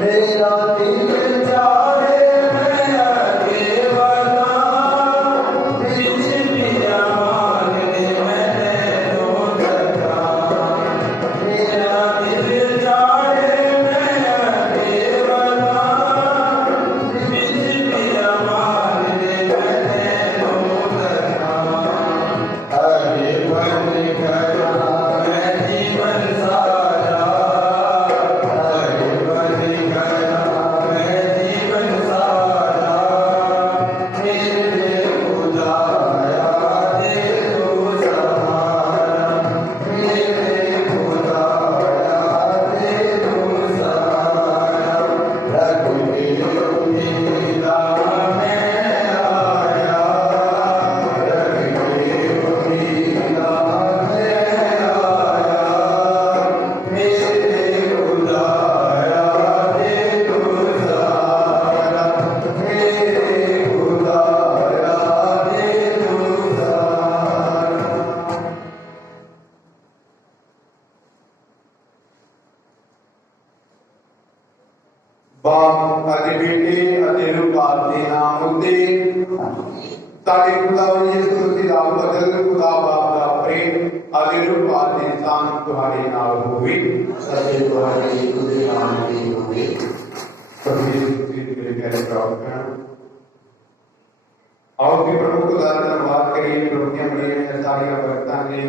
मेरा दिल चाहे मैं केवला बिच पिया मांगने मैंने रो सका। मेरा दिल चाहे मैं केवला बिच पिया मांगने मैंने रो सका। हरे मन गया मैं जीवन सारा, हरे मन गया मैं जीवन सारा। मेरे खुदाया दे तू सहारा, मेरे खुदाया दे तू सहारा। रघुवीर मीरा मैं आया, रघुवीर मीरा मैं आया। मेरे खुदाया दे तू सहारा, मेरे खुदाया दे तू सहारा। बाप ਅਤੇ ਬੇਟੇ ਅਤੇ ਰੂਪਾਤ ਦੇ ਨਾਮ ਉੱਤੇ ਸਾਡੇ ਖੁਦਾਵੰਦ ਯਿਸੂ ਮਸੀਹ ਦਾ ਫਜ਼ਲ, ਖੁਦਾ ਬਾਪ ਦਾ ਪ੍ਰੇਮ ਅਤੇ ਰੂਪਾਤ ਦੀ ਸ਼ਾਨ ਤੁਹਾਡੇ ਨਾਲ ਹੋਵੇ। सभी तुम्हारी खुद नाम की होगी। प्रभु यीशु मसीह के लिए प्यारे प्रार्थना। आओ कि प्रभु को धन्यवाद करिए। प्रभु के बड़े सारी बरकतां ने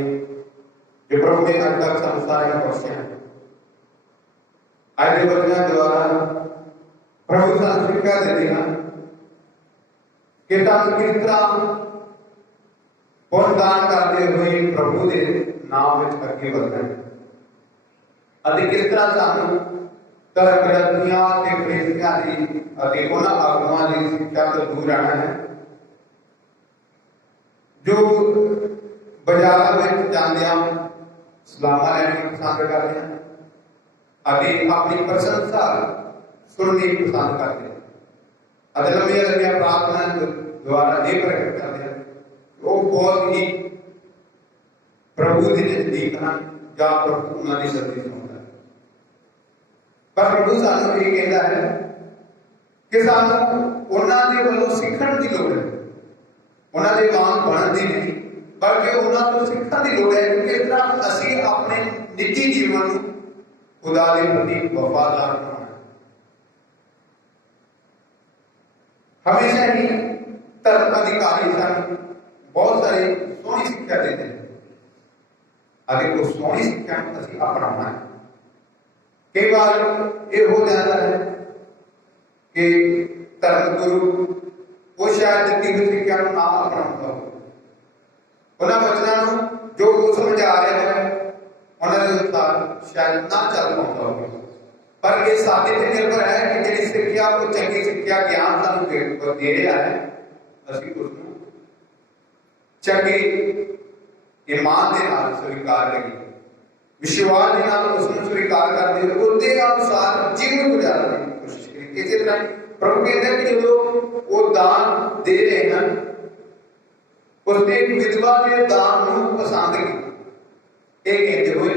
जो प्रभु ने अब तक संसार में बख्शे हैं। आज के वचन द्वारा प्रभु संस्कृतिका देते हैं कि तन किस तरह पुण्यदान करते हुए प्रभु के नाम में अगे बढ़ना है। ਅਤੇ ਕਿਸ ਤਰ੍ਹਾਂ ਸਾਨੂੰ ਧਰਮ ਗ੍ਰੰਥੀਆਂ ਤੇ ਕਲੀਸਿਆ ਦੀ ਅਤੇ ਉਹਨਾਂ ਆਗੂਆਂ ਦੀ ਸਿੱਖਿਆ ਤੋਂ ਦੂਰ ਰਹਿਣਾ ਹੈ ਜੋ ਬਾਜ਼ਾਰਾਂ ਵਿੱਚ ਜਾਂਦਿਆਂ ਸਲਾਮਾਂ ਲੈਣੀ ਪਸੰਦ ਕਰਦੇ ਹਨ ਅਤੇ ਆਪਣੀ ਪ੍ਰਸ਼ੰਸਾ ਸੁਣਨੀ ਪਸੰਦ ਕਰਦੇ ਹਨ ਅਤੇ ਲੰਬੀਆਂ ਲੰਬੀਆਂ ਪ੍ਰਾਰਥਨਾ ਦੁਆਰਾ ਇਹ ਪ੍ਰਗਟ ਕਰਦੇ ਹਨ ਉਹ ਬਹੁਤ ਹੀ ਪ੍ਰਭੂ ਦੇ ਨਜ਼ਦੀਕ ਹਨ ਜਾਂ ਪ੍ਰਭੂ ਉਹਨਾਂ ਦੀ ਸੱਚੀ ਸੁਣਦਾ। पर प्रभु सानू ये कहता है कि सानू उन्होंने दे वालों सीखण की लोड़ है, उन्होंने दे वांग बनन दी नहीं बल्कि उन्होंने तो सीखण की लोड़ है कि किस तरह असी अपने निजी जीवन को खुदा के प्रति वफादार होना। हमेशा ही धर्म अधिकारी सानू बहुत सारी सोहनी शिक्षा देते हैं अगर उस सोहनी शिक्षा को असी अपनाना है। कई बार ये हो जाता है कि धर्म गुरु वो शायद दी हुई शिक्षा को ना अपनाता हो, उन्होंने वचनों जो वो समझा रहे हैं उन्होंने अनुसार शायद ना चल पाता हो। पर ये साबित निर्भर है कि जिस शिक्षा को चंगी शिक्षा ज्ञान सानू दे रहा है असी उसको चंगी ईमान के नाल स्वीकार करिए, विश्वास के नाल उसको स्वीकार करते हुए उसके अनुसार जीवन गुजारने की कोशिश करिए। इसी तरह प्रभु कहते हैं कि जो वो दान दे रहे हैं उसने एक विधवा के दान को पसंद किया। ये कहते हुए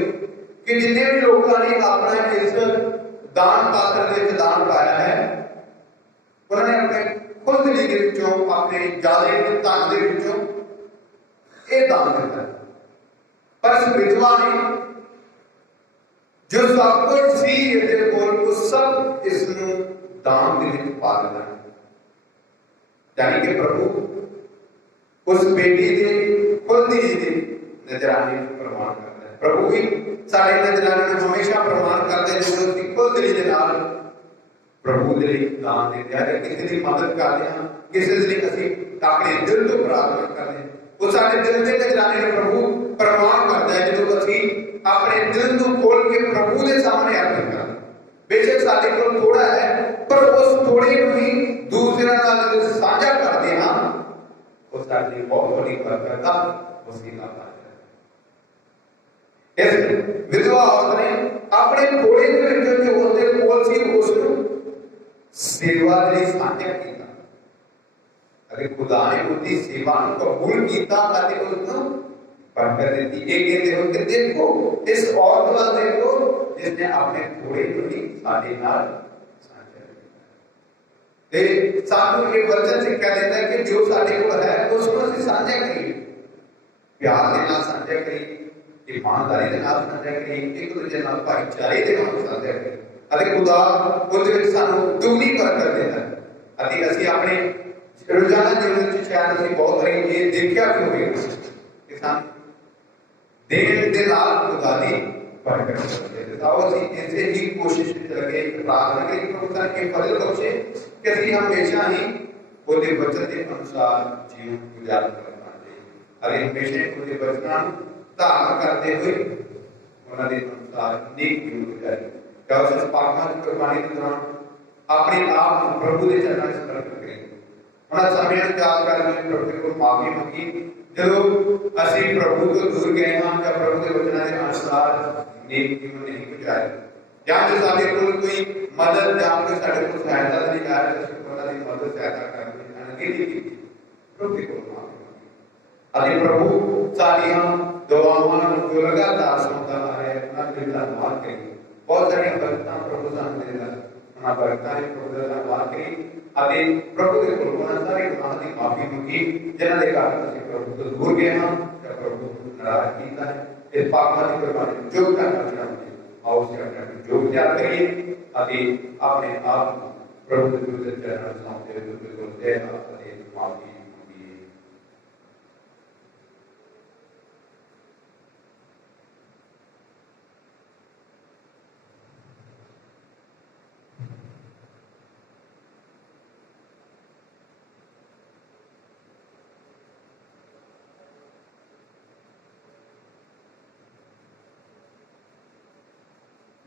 कि जितने भी लोगों ने अपना इस दान पात्र के दान पाया है उन्होंने अपने खुद ली के विचों अपने जाले के धन के विचों ये दान दिता। पर इस विधवा ने जो सब कुछ सी इहदे कोल वो सब इसनू दान दे विच पा देना। यानी कि प्रभु उस बेटी के खुद ही नजराने प्रमाण करता है। प्रभु भी सारे नजराने में हमेशा प्रमाण करते हैं जो उसकी खुद दिली के नाल प्रभु के लिए दान देते हैं। किसी की मदद करते हैं, किसी के लिए असी अपने दिल तो प्रार्थना करते हैं, वो सारे दिल के नजराने में प्रभु प्रमाण करता है जो असी अपने दिल को खोल के प्रभु के सामने अर्पण करते। बेशक साडे कोल थोड़ा है पर उस थोड़े को ही दूसरे नाल साझा करते हैं वो साडी बहुत बड़ी बरकत का वसीला बनता है। इस विधवा औरत ने अपने थोड़े के विच जो उसके कोल सी उसको सेवा के लिए साझा किया। अगर खुदा ने उसकी सेवा को कबूल किया ताकि उसको बरकत देती। एक कहते हो कि देखो इस औरत वाला देखो जिसने अपने थोड़े को ही साडे नाल ਤੇ ਸਾਨੂੰ ਇਹ ਵਚਨ ਸਿੱਖਿਆ ਦਿੰਦਾ ਹੈ ਕਿ ਜੋ ਸਾਡੇ ਕੋਲ ਹੈ ਉਸ ਨੂੰ ਅਸੀਂ ਸਾਂਝਾ ਕਰੀਏ, ਪਿਆਰ ਦੇ ਨਾਲ ਸਾਂਝਾ ਕਰੀਏ, ਇਮਾਨਦਾਰੀ ਦੇ ਨਾਲ ਸਾਂਝਾ ਕਰੀਏ, ਇੱਕ ਦੂਜੇ ਨਾਲ ਭਾਈਚਾਰੇ ਦੇ ਨਾਲ ਸਾਂਝਾ ਕਰੀਏ। ਅਤੇ ਖੁਦਾ ਉਹਦੇ ਵਿੱਚ ਸਾਨੂੰ ਦੁਗਣੀ ਬਰਕਤ ਦਿੰਦਾ ਹੈ। ਅਤੇ ਅਸੀਂ ਆਪਣੇ ਰੋਜ਼ਾਨਾ ਜੀਵਨ ਵਿੱਚ ਸ਼ਾਇਦ ਅਸੀਂ ਬਹੁਤ ਵਾਰੀ ਇਹ ਦੇਖਿਆ ਵੀ ਹੋਵੇਗਾ ਕਿ ਸਾਨੂੰ ਦੇਣ ਦੇ ਨਾਲ ਖੁਦਾ ਦੀ ਬਰਕਤ ਮਿਲਦੀ ਹੈ। ਤਾਂ ਅਸੀਂ ਇਸੇ ਹੀ ਕੋਸ਼ਿਸ਼ ਵਿੱਚ ਲੱਗੇ ਪ੍ਰਾਰਥਨਾ ਕਰੀਏ ਕਿ ਪ੍ਰਭੂ ਸਾਨੂੰ ਇਹ ਫਜ਼ਲ ਬਖਸ਼ੇ ਕਿ ਅਸੀਂ ਹਮੇਸ਼ਾ ਹੀ ਉਹਦੇ ਵਚਨ ਦੇ ਅਨੁਸਾਰ ਜੀਵਨ ਗੁਜ਼ਾਰ ਕਰਾਂਗੇ ਅਤੇ ਹਮੇਸ਼ਾ ਉਹਦੇ ਵਚਨਾਂ ਨੂੰ ਧਾਰਨ ਕਰਦੇ ਹੋਏ ਉਹਨਾਂ ਦੇ ਅਨੁਸਾਰ ਨੇਕ ਜੀਵਨ ਗੁਜ਼ਾਰੀਏ। ਤਾਂ ਉਸ ਪਾਕਾਂ ਦੀ ਕੁਰਬਾਨੀ ਦੇ ਦੌਰਾਨ ਆਪਣੇ ਆਪ ਨੂੰ ਪ੍ਰਭੂ ਦੇ ਚਰਨਾਂ ਵਿੱਚ ਸਮਰਪਿਤ ਕਰੀਏ। ਉਹਨਾਂ ਸਮਿਆਂ ਨੂੰ ਯਾਦ ਕਰਕੇ ਪ੍ਰਭੂ ਦੇ ਕੋਲ ਮਾਫੀ ਮੰਗੀ ਜਦੋਂ ਅਸੀਂ ਪ੍ਰਭੂ ਤੋਂ ਦੂਰ ਗਏ ਹਾਂ ਜਾਂ ਪ੍ਰਭੂ ਦੇ ਵਚਨਾਂ ਦੇ ਅਨੁਸਾਰ ਨੇਕ ਜੀਵਨ ਨਹੀਂ ਗੁਜ਼ਾਰਿਆ, ਜਾਂ ਜੇ ਸਾਡੇ ਕੋਲ ਕੋਈ ਮਦਦ ਜਾਂ ਕੋਈ ਸਾਡੇ ਕੋਲ ਸਹਾਇਤਾ ਨਹੀਂ ਕਰ ਰਿਹਾ, ਅਸੀਂ ਉਹਨਾਂ ਦੀ ਮਦਦ ਸਹਾਇਤਾ ਕਰਨ ਦੀ ਅਣਗਹਿਲੀ ਕੀਤੀ, ਪ੍ਰਭੂ ਦੇ ਕੋਲ ਮਾਫੀ ਮੰਗੀ। ਅਤੇ ਪ੍ਰਭੂ ਸਾਡੀਆਂ ਦੁਆਵਾਂ ਨੂੰ ਜੋ ਲਗਾਤਾਰ ਸੁਣਦਾ ਆ ਰਿਹਾ ਹੈ ਉਹਨਾਂ ਦੇ ਧੰਨਵਾਦ ਕਰੀਏ। ਬਹੁਤ ਸਾਰੀਆਂ ਬਰਕਤਾਂ ਪ੍ਰਭੂ ਸਾਨੂੰ ਦਿੰਦਾ, ਉਹਨਾਂ ਬਰਕਤਾਂ ਦੇ ਪ੍ਰਭੂ ਦਾ ਧੰਨਵਾਦ ਕਰੀਏ ਅਤੇ ਪ੍ਰਭੂ ਦੇ ਕੋਲ ਉਹਨਾਂ ਸਾਰੇ ਗੁਨਾਹਾਂ ਦੀ ਮਾਫੀ ਮੰਗੀ ਜਿਨ੍ਹਾਂ ਦੇ ਕਾਰਨ ਅਸੀਂ ਪ੍ਰਭੂ ਤੋਂ ਦੂਰ ਗਏ ਹਾਂ ਜਾਂ ਪ੍ਰਭੂ ਨੂੰ ਨਾਰਾਜ਼ ਕੀਤਾ ਹੈ। ਇਸ ਪਾਪਾਂ ਦੀ ਕੁਰਬਾਨੀ ਜੋ ਕਰਨਾ ਚਾਹੁੰਦੇ ਆਓ ਅਸੀਂ ਆਪਣੇ ਜੋ ਤਿਆਰ ਕਰੀਏ ਅਤੇ ਆਪਣੇ ਆਪ ਨੂੰ ਪ੍ਰਭੂ ਦੇ ਚਰਨਾਂ ਵਿੱਚ ਸੌਂਪਦੇ ਹੋਏ ਉਹਦੇ ਕੋਲ ਦੇ ਅਤੇ ਮਾਫੀ ਮੰਗੀਏ।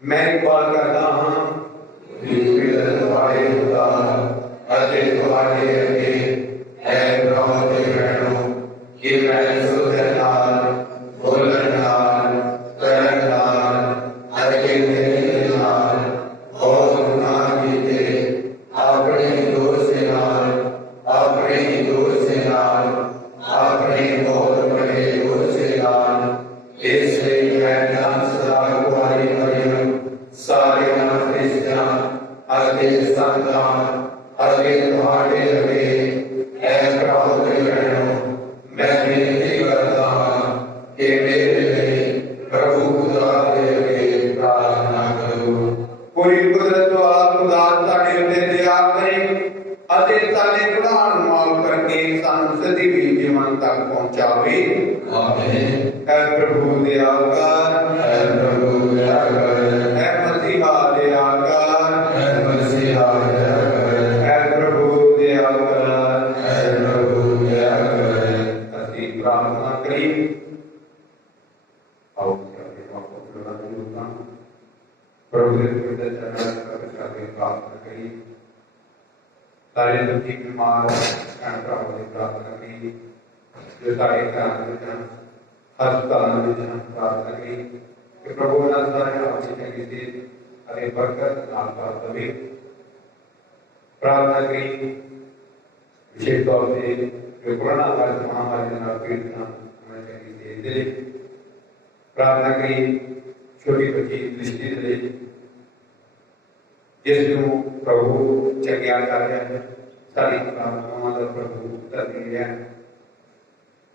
मैं इकबाल करता हाँ तुम्हारे अति तुम्हारे अगे है बहुत बहनों कि मैं सुधर नाल बोलन नाल करन नाल अगे नाल और गुनाह कीते अपने दोस्त नाल अपने दोस्त नाल अपने बहुत बड़े दोस्त नाल इसलिए मैं सदा कुआरी मरियम सारे क्रिश्चियन अगे संतान अगे तुम्हारे अगे ऐ प्रभु के बहनों मैं विनती करता हूँ कि मेरे लिए प्रभु खुदा के अगे प्रार्थना करो। पूरी कुदरत वाला खुदा साडे उत्ते दया करे अते साडे गुनाह नूं माफ करके सानूं सदी जीवन तक पहुंचावे। आमीन। ऐ प्रभु दया कर, ऐ प्रभु दया कर, ऐ मसीहा दया कर, ऐ मसीहा दया कर, ऐ प्रभु दया कर, ऐ प्रभु दया कर। ਅਸੀਂ ਪ੍ਰਾਰਥਨਾ ਕਰੀਏ। ਆਓ ਕਿ ਆਪਾਂ ਪ੍ਰਭੂ ਦੇ ਰੂਪਾਂ ਪ੍ਰਭੂ ਦੇ ਪਵਿੱਤਰ ਚਰਨਾਂ ਵਿੱਚ ਕਰਕੇ ਪ੍ਰਾਰਥਨਾ ਕਰੀਏ। ਸਾਰੇ ਦੁਖੀ ਬਿਮਾਰ ਭੈਣ ਭਰਾਵਾਂ ਦੀ ਪ੍ਰਾਰਥਨਾ ਕਰੀਏ ਜੋ ਸਾਡੇ ਘਰਾਂ ਵਿੱਚ ਹਨ, ਹਸਪਤਾਲਾਂ ਵਿੱਚ ਹਨ, ਪ੍ਰਾਰਥਨਾ ਕਰੀਏ ਕਿ ਪ੍ਰਭੂ ਉਹਨਾਂ ਸਾਰਿਆਂ ਨੂੰ ਆਪਣੀ ਚੰਗੀ ਸਿਹਤ ਅਤੇ ਬਰਕਤ ਨਾਲ ਭਰ ਦੇਵੇ। ਪ੍ਰਾਰਥਨਾ ਕਰੀਏ ਵਿਸ਼ੇਸ਼ ਤੌਰ ਤੇ ਜੋ ਕੋਰੋਨਾ ਵਾਇਰਸ ਮਹਾਮਾਰੀ ਦੇ ਨਾਲ ਪੀੜਤ ਹਨ ਉਹਨਾਂ ਚੰਗੀ ਸਿਹਤ ਦੇ ਲਈ। ਪ੍ਰਾਰਥਨਾ ਕਰੀਏ ਛੋਟੀ ਬੱਚੀ ਦ੍ਰਿਸ਼ਟੀ ਦੇ ਲਈ ਜਿਸ ਨੂੰ ਪ੍ਰਭੂ ਚੰਗਿਆ ਕਰ ਰਿਹਾ ਹੈ, ਸਾਡੀ ਪ੍ਰਾਰਥਨਾਵਾਂ ਦਾ ਪ੍ਰਭੂ ਉੱਤਰ ਦੇ ਰਿਹਾ ਹੈ।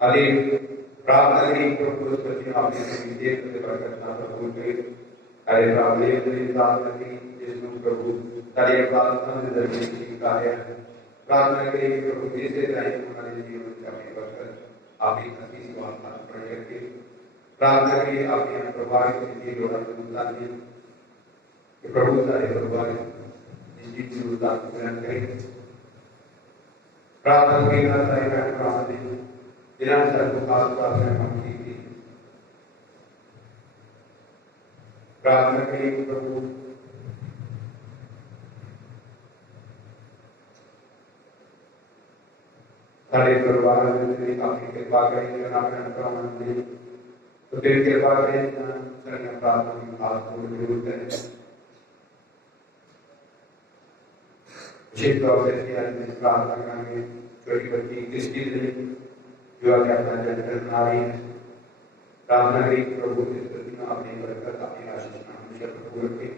ਅਤੇ ਪ੍ਰਾਰਥਨਾ ਕਰੀ ਪ੍ਰਭੂ ਉਸ ਬੱਚੇ ਨੂੰ ਆਪਣੀ ਸਿਹਤ ਅਤੇ ਬਰਕਤ ਨਾਲ ਭਰਪੂਰ ਕਰੇ। ਅਤੇ ਪ੍ਰਾਰਥਨਾ ਦੀ ਪ੍ਰਾਰਥਨਾ ਕਰੀ ਜਿਸ ਨੂੰ ਪ੍ਰਭੂ ਸਾਡੀ ਪ੍ਰਾਰਥਨਾ ਦੇ ਜ਼ਰੀਏ ਠੀਕ ਕਰ ਰਿਹਾ ਹੈ। ਪ੍ਰਾਰਥਨਾ ਕਰੀ ਪ੍ਰਭੂ ਜਿਸੇ ਤਰ੍ਹਾਂ ਉਹਨਾਂ ਦੇ ਜੀਵਨ ਵਿੱਚ ਆਪਣੀ ਬਰਕਤ ਆਪਣੀ ਖੁਸ਼ੀ ਸੇਵਾ ਨਾਲ ਬਣੇ ਰੱਖੇ। ਪ੍ਰਾਰਥਨਾ ਕਰੀ ਆਪਣੀਆਂ ਪਰਿਵਾਰਿਕ ਜ਼ਿੰਦਗੀ ਲੋੜਾਂ ਨੂੰ ਦਿੱਤਾ ਦੀ ਕਿ ਪ੍ਰਭੂ ਸਾਡੇ ਪਰਿਵਾਰ ਦੀ ਜ਼ਰੂਰਤਾਂ ਪੂਰੀਆਂ ਕਰੇ। ਪ੍ਰਾਰਥਨਾ ਕਰੀ ਨਾ ਸਾਰੇ ਭੈਣ ਭਰਾਵਾਂ ਦੀ ਜਿਨ੍ਹਾਂ ਨੇ ਸਾਨੂੰ ਖਾਸ ਪ੍ਰਾਰਥਨਾ ਮੰਗੀ ਕੀਤੀ। ਪ੍ਰਾਰਥਨਾ ਕਰੀ ਪ੍ਰਭੂ ਸਾਡੇ ਪਰਿਵਾਰ ਦੇ ਆਪਣੀ ਕਿਰਪਾ ਕਰੀ ਜਿਨ੍ਹਾਂ ਭੈਣ ਭਰਾਵਾਂ ਦੀ ਤੇਰੀ ਕਿਰਪਾ ਕਰੇ ਸਾਡੀਆਂ ਪ੍ਰਾਰਥਨਾ ਦੀ ਖਾਸ ਜ਼ਰੂਰਤ ਹੈ। विशेष तौर से आज प्रार्थना करेंगे छोटी बच्ची दृष्टि के लिए जो आगे अपना जन्म बना रही है। प्रार्थना करें प्रभु के प्रति अपनी बरकत अपनी आशीष हमेशा प्रभु रखे।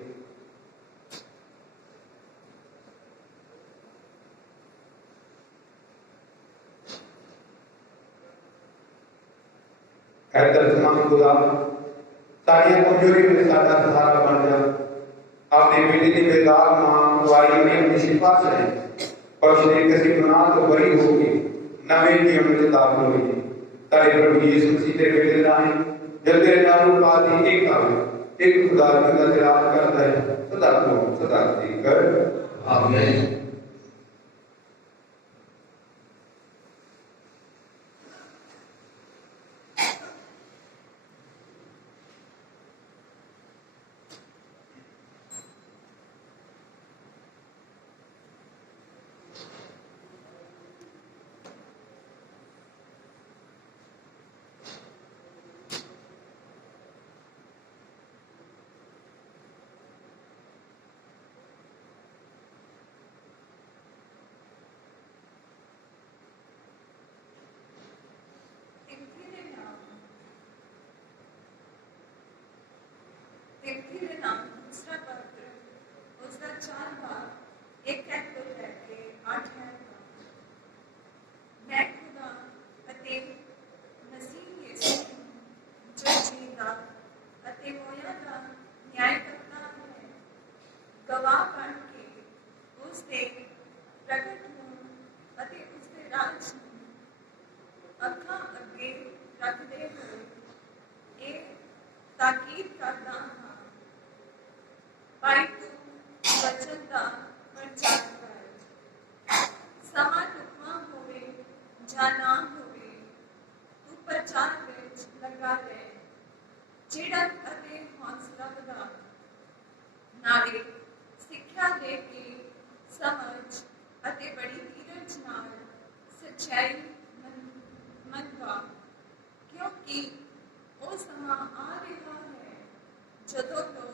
है दर्शना खुदा सारियां कमजोरी में साडा सहारा बन जा। अपने बेटे की बेदाग मां वाई ने अपनी शिफा से बख्श दे किसी गुनाह तो बरी होगी नवे जीवन में दाखिल होगी। तारे प्रभु यीशु मसीह तेरे बेटे राही जल्दी नारू पादी एक आवे एक खुदा का तिलावत करता है सदा कर आमीन। व्यक्ति ਦੇ ਨਾਮ ਦੂਸਰਾ ਪੱਤਰ ਉਸਦਾ 4 ਭਾਗ 1 ਤੋਂ ਲੈ ਕੇ 8 ਹੈ। ਮੈਂ ਖੁਦਾ ਅਤੇ ਮਸੀਹ ਯਿਸੂ ਜੋ ਜੀਵਦਾ ਅਤੇ ਮੋਇਆ ਦਾ ਨਿਆਂ ਕਰਤਾ ਹੈ ਗਵਾਹ ਬਣ ਕੇ ਉਸ ਦੇ ਪ੍ਰਗਟ ਹੋਣ ਅਤੇ ਉਸ ਦੇ ਰਾਜ ਨੂੰ ਅੱਖਾਂ ਅੱਗੇ ਰੱਖਦੇ ਹੋਏ ਇਹ ਤਾਕੀਦ ਕਰਦਾ ਹਾਂ ਭਾਈ ਤੂੰ ਵਚਨ ਦਾ ਪ੍ਰਚਾਰ ਕਰ। ਸਮਾਂ ਢੁਕਵਾਂ ਹੋਵੇ ਜਾਂ ਨਾ ਹੋਵੇ ਤੂੰ ਪ੍ਰਚਾਰ ਵਿੱਚ ਲੱਗਾ ਰਹਿ। ਜਿਹੜਾ ਅਤੇ ਹੌਸਲਾ ਵਧਾ ਨਾਲੇ ਸਿੱਖਿਆ ਦੇ ਕੇ ਸਮਝ ਅਤੇ ਬੜੀ ਧੀਰਜ ਨਾਲ ਸੱਚਾਈ ਮੰਨਵਾ ਕਿਉਂਕਿ ਉਹ ਸਮਾਂ ਆ ਰਿਹਾ ਹੈ ਜਦੋਂ ਲੋਕ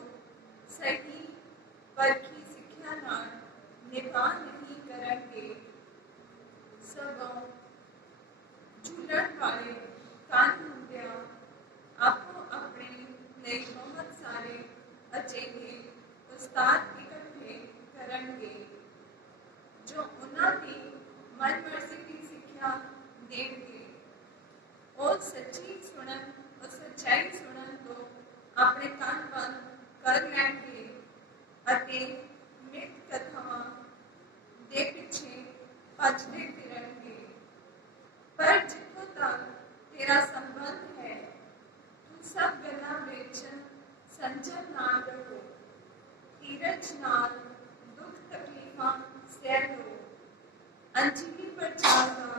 ਸਹੀ ਪਰਖੀ ਸਿੱਖਿਆ ਨਾਲ ਨਿਭਾ ਨਹੀਂ ਕਰਨਗੇ ਸਗੋਂ ਝੂਲਣ ਵਾਲੇ ਕੰਨ ਹੁੰਦਿਆਂ ਆਪੋ ਆਪਣੇ ਲਈ ਬਹੁਤ ਸਾਰੇ ਅਜਿਹੇ ਉਸਤਾਦ ਇਕੱਠੇ ਕਰਨਗੇ ਜੋ ਉਹਨਾਂ ਦੀ ਮਨਮਰਜ਼ੀ ਦੀ ਸਿੱਖਿਆ ਦੇਣਗੇ। ਉਹ ਸੱਚਾਈ ਸੁਣਨ ਤੋਂ ਆਪਣੇ ਕੰਨ ਬੰਦ ਕਰ ਲੈਣਗੇ ਅਤੇ ਮਿੱਥ ਕਥਾਵਾਂ ਦੇ ਪਿੱਛੇ ਭੱਜਦੇ ਫਿਰਨਗੇ। ਪਰ ਜਿੱਥੋਂ ਤੱਕ ਤੇਰਾ ਸੰਬੰਧ ਹੈ ਤੂੰ ਸਭ ਗੱਲਾਂ ਵਿੱਚ ਸੰਜਮ ਨਾਲ ਰਹੋ ਧੀਰਜ ਨਾਲ ਦੁੱਖ ਤਕਲੀਫਾਂ ਸਹਿ ਲਓ ਅੰਜੀਰੀ ਪ੍ਰਚਾਰ ਦਾ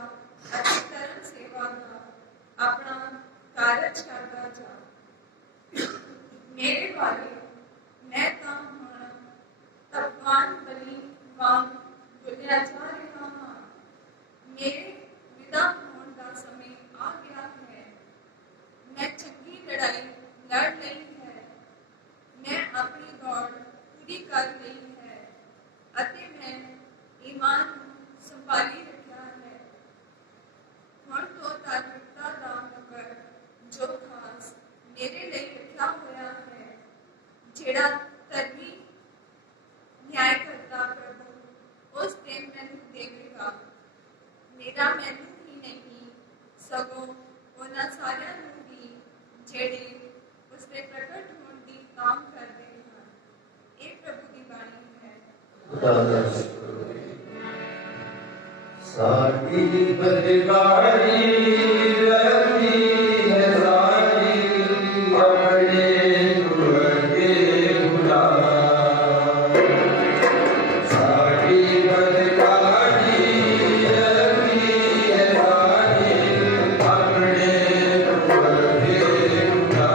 ਅਤੇ ਧਰਮ ਸੇਵਾ ਦਾ ਆਪਣਾ ਕਾਰਜ ਕਰਦਾ ਜਾ। ਮੇਰੇ ਬਾਰੇ ਮੈਂ ਤਾਂ ਹੁਣ ਤਪਵਾਨ ਬਲੀ ਵਾਂਗ ਬੁਲਿਆ ਜਾ ਰਿਹਾ ਹਾਂ। ਮੇਰੇ ਵਿਦਾ ਹੋਣ ਦਾ ਸਮੇਂ ਆ ਗਿਆ ਹੈ। ਮੈਂ ਚੰਗੀ ਲੜਾਈ ਲੜ ਲਈ ਹੈ। ਮੈਂ ਆਪਣੀ ਦੌੜ ਪੂਰੀ ਕਰ ਲਈ ਹੈ ਅਤੇ ਮੈਂ ਈਮਾਨ ਨੂੰ ਸੰਭਾਲੀ ਰੱਖਿਆ ਹੈ। ਹੁਣ ਤੋਂ ਧਾਰਮਿਕਤਾ ਦਾ ਨੰਬਰ ਜੋ ਖਾਸ ਮੇਰੇ ਲਈ ਰੱਖਿਆ ਹੋਇਆ ਹੈ ਜਿਹੜਾ ਧਰਮੀ ਨਿਆਂ ਕਰਤਾ ਪ੍ਰਭੂ ਉਸ ਦਿਨ ਮੈਨੂੰ ਦੇਵੇਗਾ। ਮੇਰਾ ਮੈਨੂੰ ਹੀ ਨਹੀਂ ਸਗੋਂ ਉਹਨਾਂ ਸਾਰਿਆਂ ਨੂੰ ਵੀ ਜਿਹੜੇ ਉਸ ਦੇ ਪ੍ਰਗਟ ਹੋਣ ਦੀ ਕਾਮ ਕਰਦੇ ਹਨ। ਇਹ ਪ੍ਰਭੂ ਦੀ ਬਾਣੀ ਹੈ। ਸਾਡੀ ਬਦਕਾਰੀ ਰਹੀ ਹੈ ਸਾਰੀ ਆਪਣੇ ਗੁਰਦੇ ਖੁਦਾ। ਸਾਡੀ ਬਦਕਾਰੀ ਰਹੀ ਹੈ ਸਾਰੀ ਆਪਣੇ ਗੁਰਦੇ ਖੁਦਾ।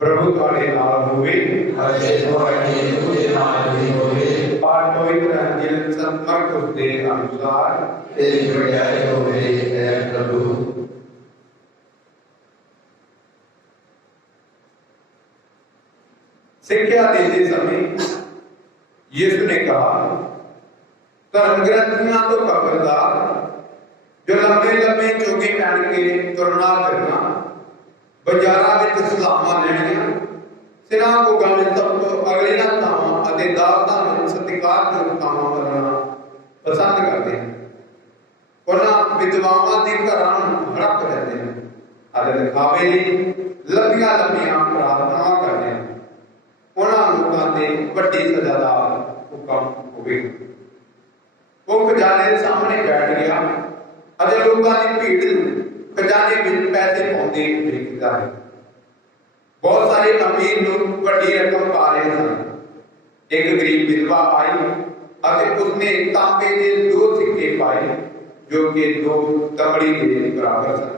प्रभु ਤੁਹਾਡੇ ਨਾਲ ਹੋਵੇ। ਅਜੇ ਤੁਹਾਡੀ ਤੁਝ ਨਾਲ ਵੀ ਹੋਵੇ। ਪਾਠ ਪਵਿੱਤਰ ਅੰਜਿਲ ਸੰਤ ਮਰਕੁਸ ਦੇ ਅਨੁਸਾਰ ਤੇਰੀ ਵਡਿਆਈ ਹੋਵੇ ਹੈ ਪ੍ਰਭੂ। ਸਿੱਖਿਆ ਦੇते समय यीशु ने कहा धर्म ग्रंथियां तो खबरदार जो लंबे लंबे चोगे पहन के तुरना फिरना बाजारा विच सलामा लेनिया सिरा को गल सब तो अगले तावां अते दावतां विच सत्कार तावां करना पसंद करते हैं। उन्हां विधवावां दे घरां नूं हड़प लैंदे हैं अते दिखावे लई लंबियां लंबियां प्रार्थनावां करदे हैं। उन्हां लोकां ते वड्डी सज़ा दा हुकम होवेगा। वो खजाने के सामने बैठ गया अते लोकां दी भीड़ नूं खजाने विच पैसे पाउंदे देखदा है। बहुत सारे अमीर लोग वड्डी रकम पा रहे सन। एक गरीब विधवा आई अते उसने तांबे के 2 सिक्के पाए जो कि 2 तगड़ी के बराबर सन।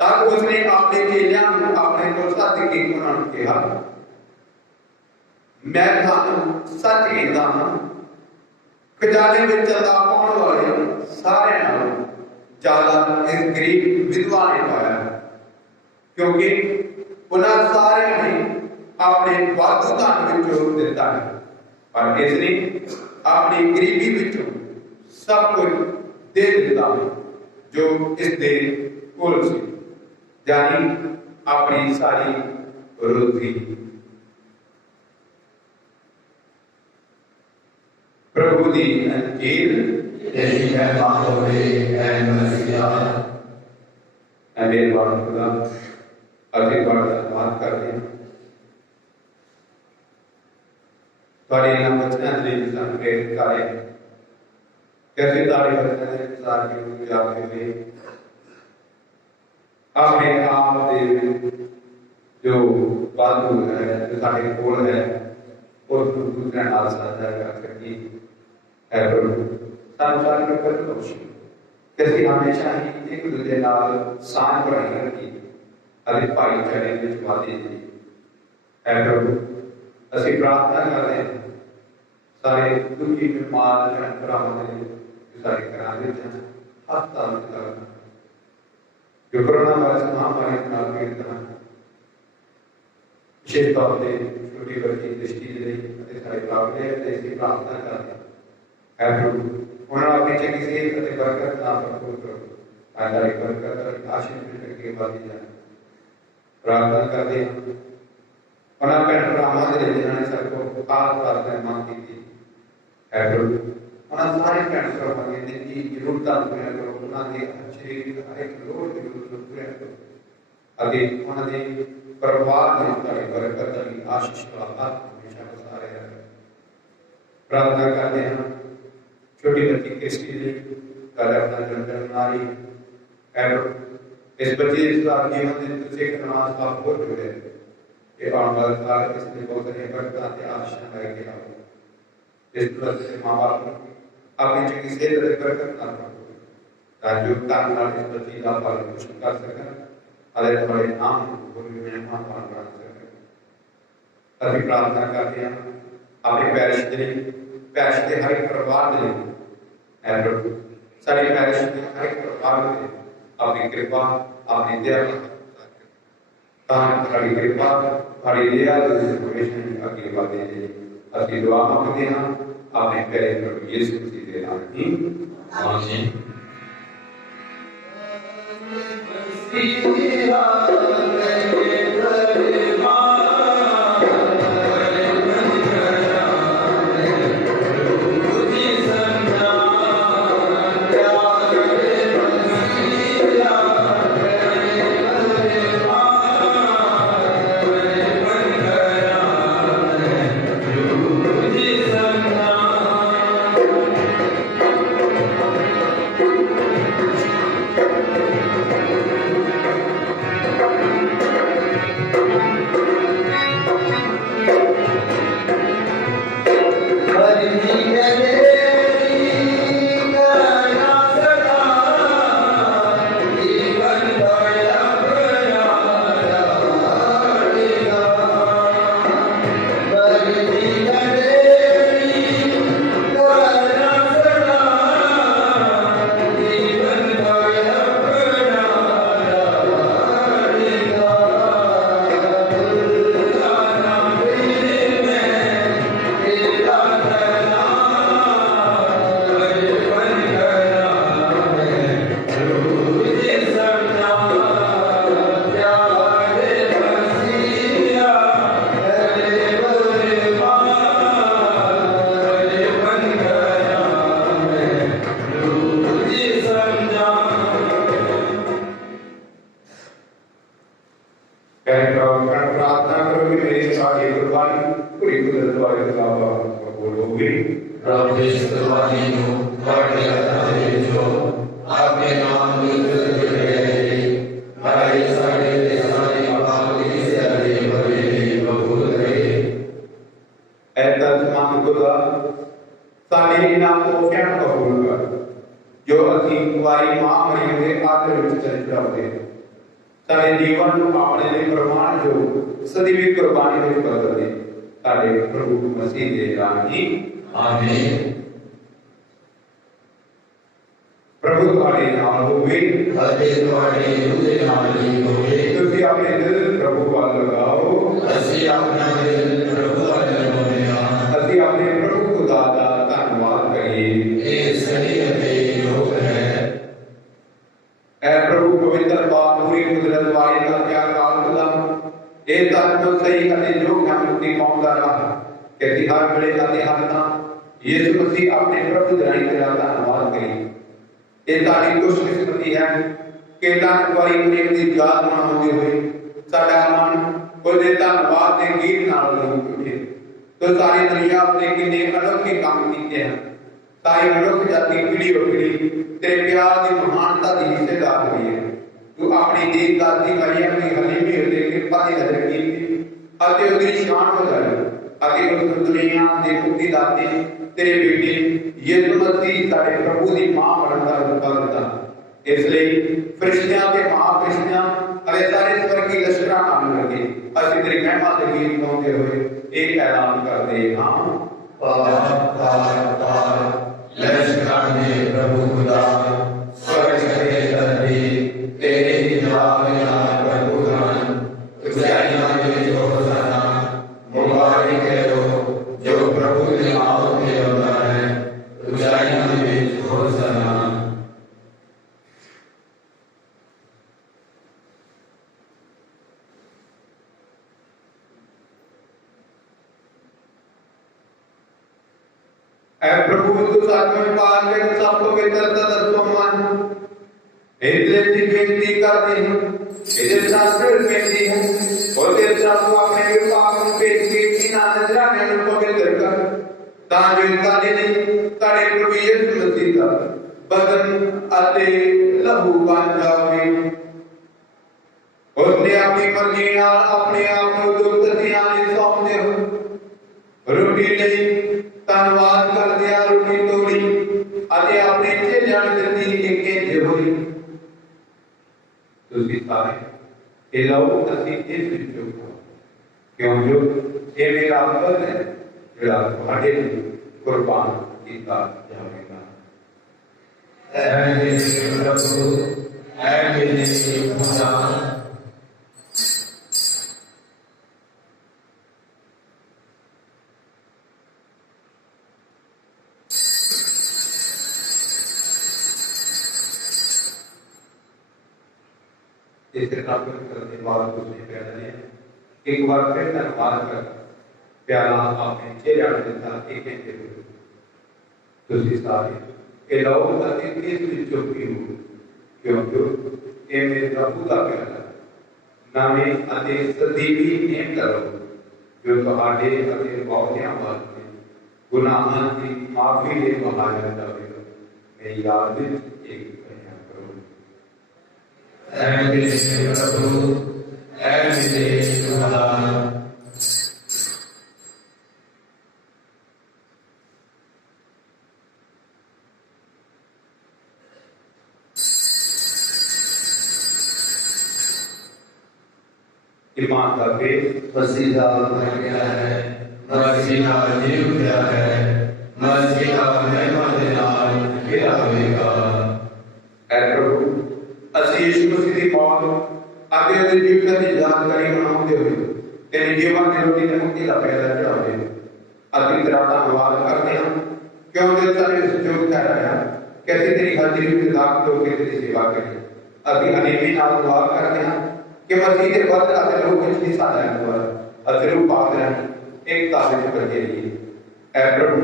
तब उसने अपने चेलियां नूं अपने कोल सद के उन्हां नूं कहा मैं ਤੁਹਾਨੂੰ सच कहता हाँ खजाने में चंदा पाने वाले सारे नालों ज्यादा इस गरीब विधवा ने पाया क्योंकि उन्हें सारे ने अपने वाधु धन विचों दिता है पर इसने अपनी गरीबी विचों सब कुछ दे दिता है जो इसके कोल सी यानी अपनी सारी रोजी। प्रभु दी अंजील तेरी महिमा होवे है मसीहा। मेरे बाप खुदा अभी बड़ा धन्यवाद करते हैं थोड़े इन बच्चों के लिए सन प्रेरित करें कैसे तारे बच्चों के इंतजार की जाते हुए अपने आप दे जो बातू है जो साढ़े कोल है और दूसरे नाल साझा कर सकी है प्रभु संसार के ऊपर खुशी कैसे हमेशा ही एक दूसरे नाल सांझ बनाई रखी अरे भाईचारे विच वादे जी है प्रभु ਅਸੀਂ प्रार्थना करते हैं सारे दुखी बीमार भैन भरावां दे सारे घरां विच हत्थ ताल करना जो कोरोना वायरस महामारी नाल पीड़ित हैं विशेष तौर पर छोटी बच्ची दृष्टि दे सारे प्राप्त है ऐसी प्रार्थना करते हैं प्रभु उन्होंने अपनी चंगी सेहत और बरकत नाम भरपूर करो आधारी बरकत और आशीष के बाद जाए प्रार्थना करते हैं उन्होंने भैन भरावां दे जिन्होंने सबको खास प्रार्थना मांग की थी प्रभु उन्होंने सारे भैन भरावां दी जिंदगी जरूरतां पूरी करो उन्होंने शरीर हर एक लोड़ की जरूरत पूरी करो अगे उन्होंने परिवार में तुम्हारी बरकत और आशीष का हाथ हमेशा बसा रहे प्रार्थना करते हैं छोटी बच्ची क्रिस्टी ने कल अपना जन्मदिन मना रही इस बच्चे इस साल जीवन में तुझे करना साल हो जुड़े ये आने वाले साल इसने बहुत सारी बरकत और आशीष लाए के लाए इस तरह से माँ बाप अपनी चंगी सेहत और बरकत ना करो ताकि जो काम ना इस बच्ची का पालन पोषण कर सकें अरे तुम्हारे नाम को भी मेहमान बना सकें अभी प्रार्थना करते हैं अपने पैरिश के हर एक परिवार के लिए प्रभु सारी पैरिश के हर एक परिवार के अपनी कृपा अपनी दया ताकि कृपा हमारी दया हमेशा आगे बढ़े असली दुआ मांगते हैं अपने प्यारे प्रभु यीशु मसीह के नाम में आमीन। पूरी कुदरत वाले खुदावा कबूल होगी। प्रभु की शुक्रवानी हो बड़े अदारे जो आपके नाम में जुड़े हमारे सारे पाप की सारे भरे कबूल करे। ऐसा जमान खुदा सारे इनाम तोहफियां कबूल कर जो असी कुआरी मां मरियम के आदर विच चले जाते सारे जीवन अपने लिए प्रमाण जो सदैव कुर्बानी में बदल दे सारे प्रभु मसीह दे राही आमीन। प्रभु तुम्हारे नाम होवे अते तुम्हारे दूसरे नाम नहीं होवे। तुसी अपने दिल प्रभु वाल लगाओ असी अपना दिल प्रभु वाल लगाओ। असी अपने प्रभु खुदा का धन्यवाद करिए। ये सही अते योग है। ऐ प्रभु पवित्र पाक पूरी कुदरत वाले का क्या काल कदम ए तत्व सही अते जो ज्ञान मुक्ति पाउंदा रहा कि हर वेले अते हर ता यीशु मसीह अपने प्रभु दराई तेरा धन्यवाद करिए। ये तारी खुशकिस्मती है कि धन्यवादी प्रेम की याद मनाते हुए साडा मन कोई धन्यवाद के गीत नाल गूंज उठे। तो सारी दुनिया अपने किन्ने अनोखे काम कीते हैं। सारी मनुख जाति पीढ़ी और पीढ़ी तेरे प्यार की महानता की हिस्सेदार हुई है। तू अपनी दीन दाती मरियम की हलीमी और कृपा की नजर की अते उसकी शान बढ़ाई अते उस दुनिया दे मुक्ति दाते तेरे बेटे यीशु मसीह साडे प्रभु दी मां बनन दा रुतबा दिता। इसलिए फरिश्तियां ते महाफरिश्तियां अरे सारे स्वर्गी लश्करां नाम लगे असि तेरी महिमा दे गीत गाउंदे हुए एक ऐलान करदे हां पार पार पार लश्करां दे प्रभु खुदा स्वर्ग से धरती तेरे नाम प्रभु गान ऊंचाइयां में जो होसाना मुबारक है जो प्रभु के नाम में होता है ऊंचाइयां में होसाना। ऐ प्रभु तू साथ में पार में सब पवित्रता दर्शमान इतने सी बेनती करते हैं इधर शास्त्र कहती है और तेरे साथ अपने विभाग में पेश के बिना नजराने में पवित्र कर ताजे ताजे नहीं तारे प्रभु यीशु मसीह का बदन अते लहू बन जावे उसने अपनी मर्जी नाल अपने आप को दुर्गतियां ने सौंप दे हो रोटी नहीं धन्यवाद कर दिया रोटी तोड़ी अते अपने चेलियां ने दी एक होई तुसी सारे ये लोग असी इस विचों क्यों जो ये मेरा बल है जड़ा ਤੁਹਾਡੇ ਲਈ कुर्बान किया जाएगा। ऐ मेरे प्रभु ऐ मेरे खुदा इस स्थापन करने वाला उसने प्याला ने एक बार फिर धन्यवाद कर प्याला आपने चेहरा देता एक घंटे में तुसी सारे ये लोग अति इस विचों की हो क्योंकि ये मेरे प्रभु का प्याला नामे अति सदीवी नेम करो जो तुम्हारे अति बहुतियां वास्ते गुनाहां की माफी ले बहाया जावेगा। मैं याद एक बयान करूं ऐ मेरे प्रभु ऐ मेरे खुदा ईमान का बेस मसीहा मर गया है मसीहा जीव गया है मसीहा महिमा दे नाल फिर आवेगा। ऐ प्रभु असी यीशु मसीह की मौत आगे दे जीवन की जानकारी बनाते हुए तेरे जीवन में रोटी ने मुक्ति का पहला चढ़ाते अति तेरा धन्यवाद करते हैं क्योंकि सारे सुजोग ठहराया कैसे तेरी हाजिरी में दाखिल होकर तेरी सेवा करें। अति अनेमी नाल दुआ करते हैं कि मसीह के पद अति लोग कुछ नहीं साधा हुआ अति रूप पाक रहें एक ताबे में करके लिए। ऐ प्रभु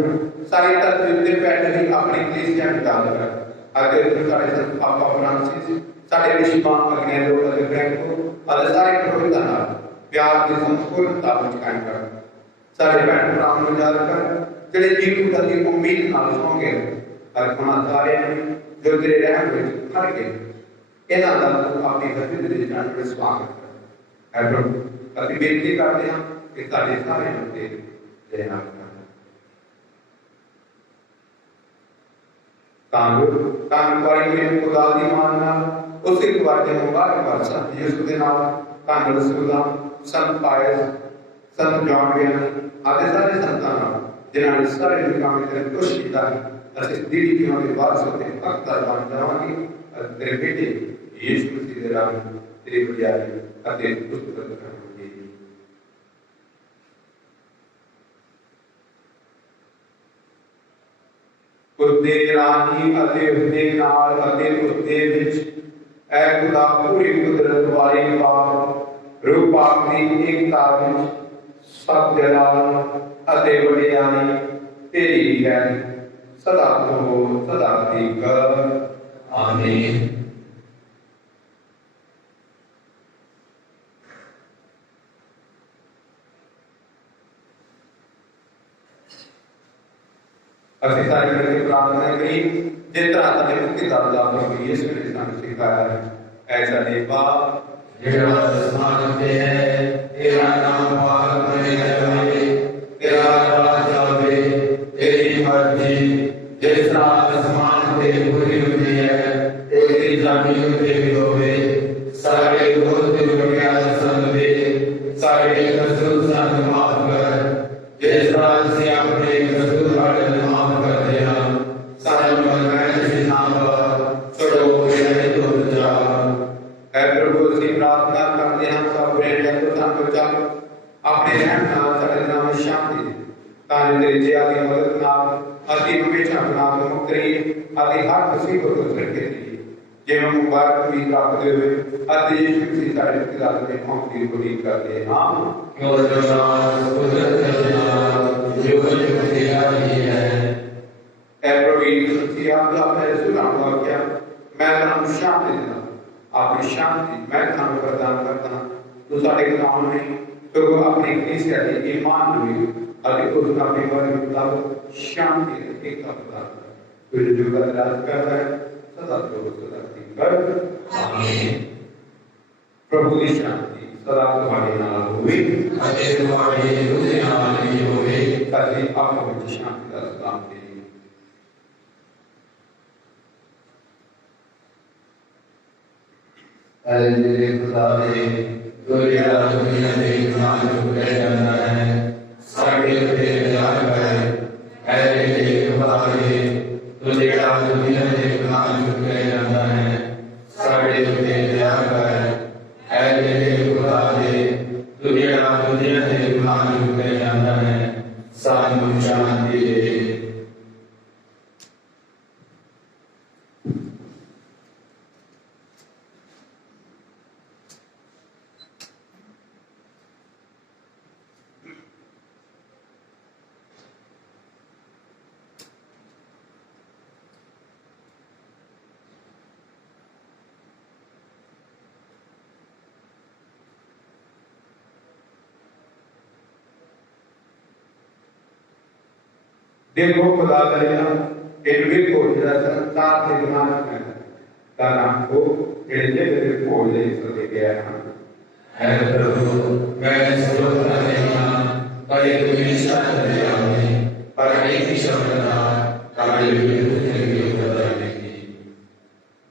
सारे तत्व जितने बैठे ही अपनी कलीसिया में डाल कर आगे सारे पापा फ्रांसिस सारे विश्वा अग्नेलो अति ब्रैंको और सारे प्रभु का नाम प्यार की संपूर्णता में कायम कर सारे भैन भरावां नूं याद कर जिहड़े जीवन दी उम्मीद नाल सौ गए और उन्हां सारिआं नूं जो तेरे रहम विच मर गए इन्हां दा तूं अपनी धरती दे जान विच स्वागत कर। ऐ प्रभु असीं बेनती करदे हां कि साडे सारे उत्ते रहम कर। कानून में खुदा दी मान नाल उस एक बार के मुबारक संत यीशु के नाम कान रसूला संत पायस संत जॉन वियन आदि सारे संतां नाल जिन्हां ने सारे लोकां में तेरे खुश कीता असीं दीदी जीवन के वारस होते हकदार बन जावांगे और तेरे बेटे यीशु मसीह दे नाम तेरी बड़ाई अते स्तुति करांगे। उसदे राही अते उसदे नाल अते उसदे विच ऐ खुदा पूरी कुदरत वाली बाप रूप आपकी एकता विच सब जलाल अते वडियाई तेरी है सदा तो सदा तक आमीन। असीं सारे मिलकर प्रार्थना करी जिस तरह तुहाडे मुक्ति दाता प्रभु यीशु ने सानूं सिखाया है। ऐसा दे बाप जेड़ा आसमान पे है तेरा नाम पाक मनाया जाए तेरा राज आवे तेरी मर्जी जिस तरह आसमान पे पूरी होती है तेरी जमीन पे भी होवे सारे दोस्त दुनिया संग दे सारे कसूर संग माफ कर जिस तरह से अपने कसूर वाले माफ कर दिया सारे मनाए से नाम छोड़ो मेरे तो जा। ऐ प्रभु असीं प्रार्थना करते हैं सब बुरे तो सानूं बचा अपने रहम नाल साडे दिलां में शांति दे तां तेरी दया दी मदद नाल असीं हमेशा गुनाह तो मुक्त रहिए असीं हर मुसीबत तो छुटके रहिए जिवें मुबारक भी प्राप्त हुए अते यीशु मसीह साडे पिता दे नाम की उम्मीद करते हैं। और जो नाम कुदरत का नाम जो तेरा ही है। ऐ प्रभु यीशु मसीह आप अपने रसूलां को आख्या मैं तुहानूं शांति देना अपनी शांति मैं तुहानूं प्रदान करता हूं तू साडे गुनाह नहीं तो अपनी कलीसिया के ईमान हुई अति उस अपने मन में मुताबिक शांति एकता प्रदान कर तुझे जो राज कर रहा है सदा तो सदा कर आमीन। प्रभु की शांति सदा तुम्हारे नाल होवे अते तुम्हारे रूह नाल भी होवे ताकि आपको में शांति का सलाम दे। ऐ मेरे खुदा दे तू जेड़ा दुनिया दे गुनाह चुकाया जाना है साडे ते दया कर। ऐ मेरे खुदा दे तू जेड़ा दुनिया दे गुनाह चुकाया जाना है साडे ते दया कर। ऐ मेरे खुदा दे तू जेड़ा दुनिया दे गुनाह चुकाया जाना है सानू शांति दे। देखो खुदा करेगा इन भी को जरा संसार से गुनाह है ताना को इनके लिए खोज ले सके गया है। ऐ प्रभु मैं स्रोता नहीं हां पर एक हमेशा दया में पर एक ही शब्द ना काले विरुद्ध के बदलने की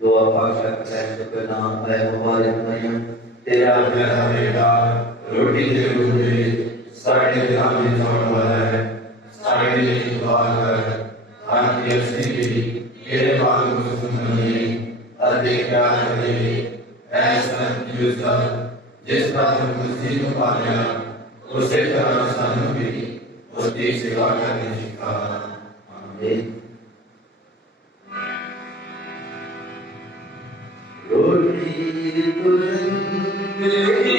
दुआ पाक सकता है तो नाम है मुबारक मरियम तेरा प्यारा बेटा रोटी के रूप में साढ़े दिल में जोड़ वाला है साढ़े दिल दुआ कर आपकी अस्सी की मेरे बाल को सुनिए अधिक प्यार करिए ऐसा यूसुफ जिस तरह मसीह को पाया उसी तरह सानू भी उसकी सेवा करने सीखा। आमीन। रोटी तो जिंदगी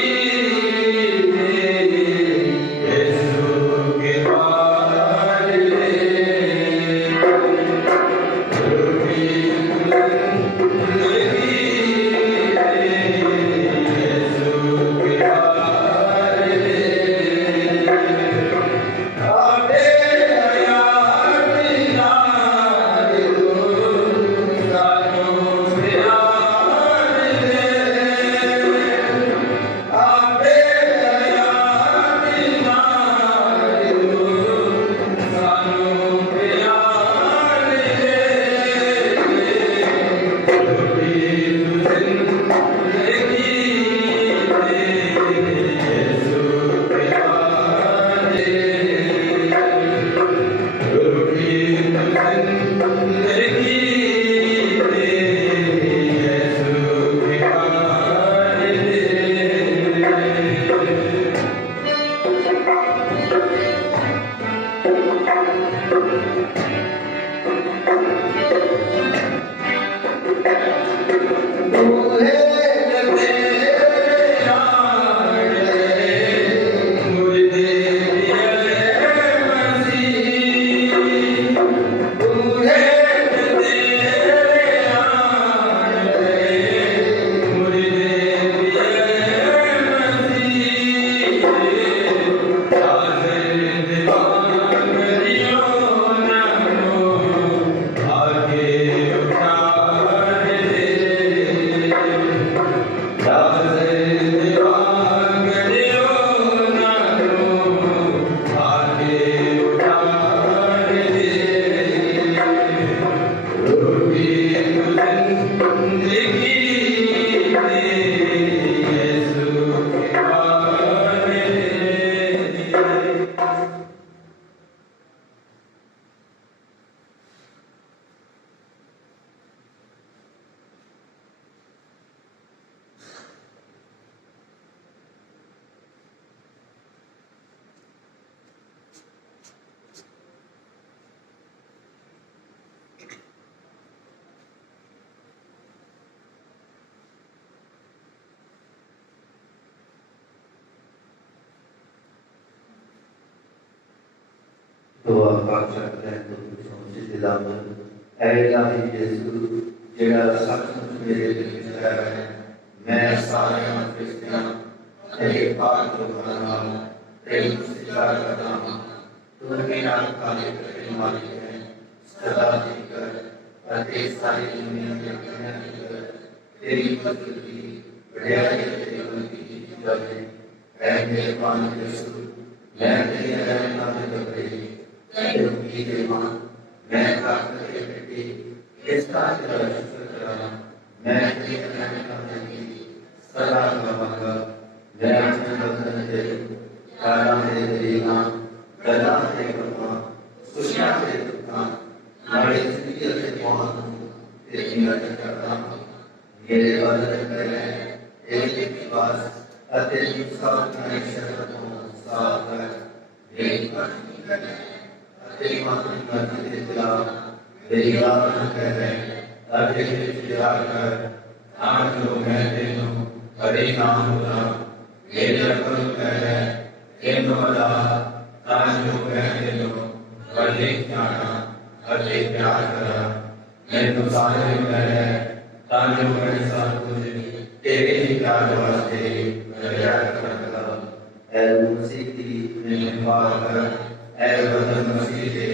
दुआ कर सकते हैं तो समझ दिलावन ऐ इलाही यीशु जेड़ा सचमुच मेरे दिल में है मैं सारे फरिश्तियां तेरे पाक को करना प्रेम से प्यार करना तू मेरा खालिक तेरे मालिक है सदा कर अते सारी दुनिया में कहने कर तेरी मर्जी बढ़ाई तेरी बंदी की जावे ऐ मेरे पान यीशु मैं तेरे रहमत में बकरी तेरी की मां मैं प्रार्थना के बेटी इसका तेरा शुक्र करा मैं तेरी रहमत में सदा करूंगा मैं अपने बंधन से काला में तेरी मां गला से करूंगा खुशियां से दुखा हमारे जिंदगी से बहुत तेरी मदद करता हूं मेरे बदन में एक विश्वास अत्यंत सावधानी से रखो साथ है मेरी मर्जी करे तेरी मर्जी के खिलाफ तेरी बात न करे अत्यंत प्यार कर आज जो मैं तेनू हरे नाम होता मेरे अकल करे तेनू अदा आज जो मैं तेनू हरे जाना हरे प्यार करा मैनू सारे करे ताजो मेरे साथ तुझे तेरे ही प्यार वास्ते प्यार करता ऐ मसीह की मैंने पार कर ऐ वतन मसीह के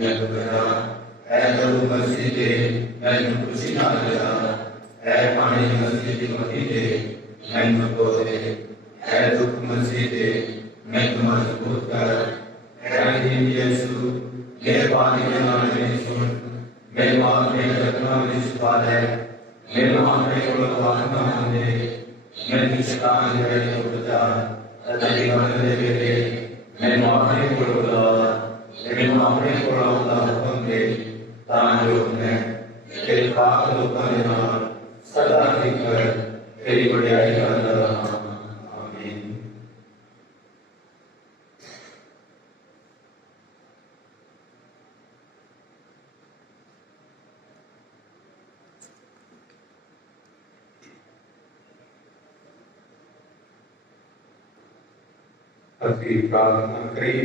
मैं करा ऐ प्रभु मसीह के मैं खुशी ना दे ऐ पानी मसीह की मती दे मैं को दे ऐ दुख मसीह के मैं मजबूत कर ऐ दिन यीशु मेरे पानी के नाम में सुन मेरे मां में रखना विश्वास है मेरे मामले को वाहना होने मैं निष्काम रहे तो बचा अति मरने के मैं मामले को बोला मेरे मामले को लाऊंगा हुक्म दे तांजो मैं तेरे पाक लोगों के नाम सदा दिखकर तेरी बढ़ाई करता रहा आमीन। ਅਸੀਂ प्रार्थना करिए।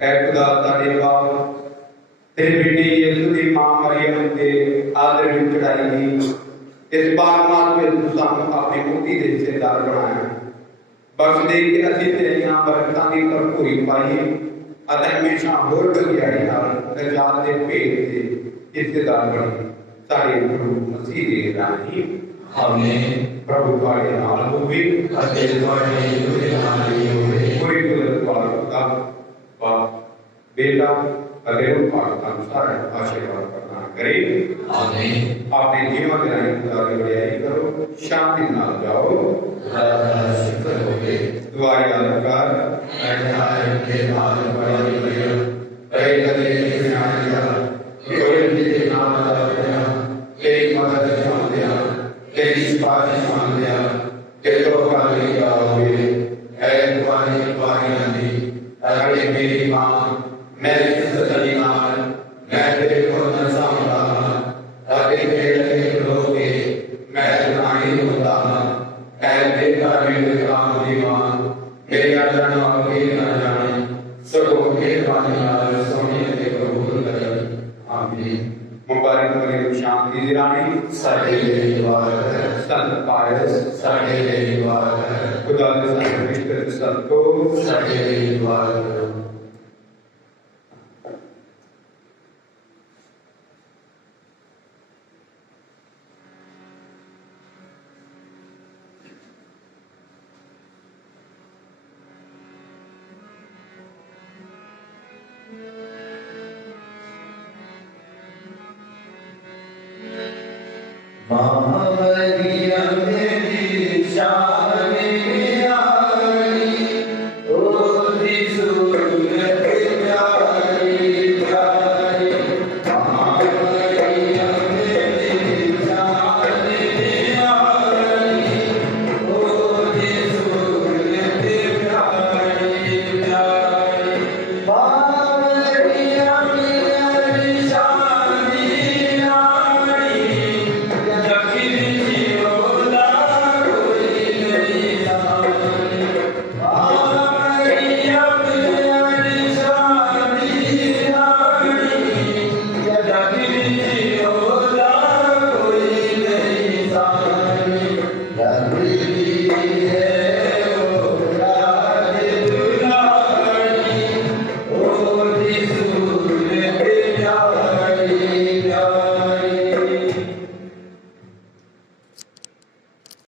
ऐ खुदा तारे बाप तेरे बेटे यीशु की मां मरियम के आदर में चढ़ाई गई इस बार में तू सानू अपनी मुक्ति के हिस्सेदार बनाया बख्श दे कि ਅਸੀਂ तेरियां बरकतां की भरपूरी पाइए ਅਤੇ हमेशा होर बलियाई नाल नजात के भेद के हिस्सेदार बने सारे प्रभु मसीह के राही आमीन। प्रभु ਤੁਹਾਡੇ ਨਾਲ ਹੋਵੇ ਅਤੇ ਤੁਹਾਡੇ ਜੁੜੇ ਨਾਲ ਵੀ ਹੋਵੇ ਕੋਈ ਕੁਦਰਤ ਵਾਲਾ ਖੁਦਾ ਬਾਪ बेटा ਅਤੇ ਉਹ ਭਾਰਤ ਅਨੁਸਾਰ ਆਸ਼ੀਰਵਾਦ ਪ੍ਰਦਾਨ ਕਰੇ ਆਮੀਨ। ਆਪਣੇ ਜੀਵਨ ਦੇ ਰਾਹੀਂ ਖੁਦਾ ਦੀ ਵਡਿਆਈ ਕਰੋ ਸ਼ਾਂਤੀ ਨਾਲ ਜਾਓ ਖੁਦਾ ਦਾ ਸ਼ੁਕਰ ਹੋਵੇ ਦੁਆ ਯਾਦ ਕਰ ਅਰਦਾਸ ਦੇ ਨਾਲ ਬੜੀ ਬੜੀ ਕਈ ਕਦੇ ਨਿਆਣਿਆ ਕੋਈ ਵੀ ਨਾਮ ਦਾ ਪਿਆ ਤੇਰੀ ਮਦਦ ਚਾਹੁੰਦੇ ਆ तेरी सिफारिश मांगते हैं कि तो खाली जाओगे ऐ सारी बारियां दी अरे मेरी मां मेरी सदी नाल मैं तेरे को न सामदा अरे मेरे लोगे मैं रानी होता ऐ देखा मेरे काम दी मां मेरे अदन आगे न जाने सगो के बानी नाल सोने ते कबूल कर आमीन। मुबारक मरियम शांति दी रानी साडे लिए दुआ कर संत पायस साडे लिए दुआ कर खुदा दे सारे रिश्ते संतो साडे लिए दुआ करो।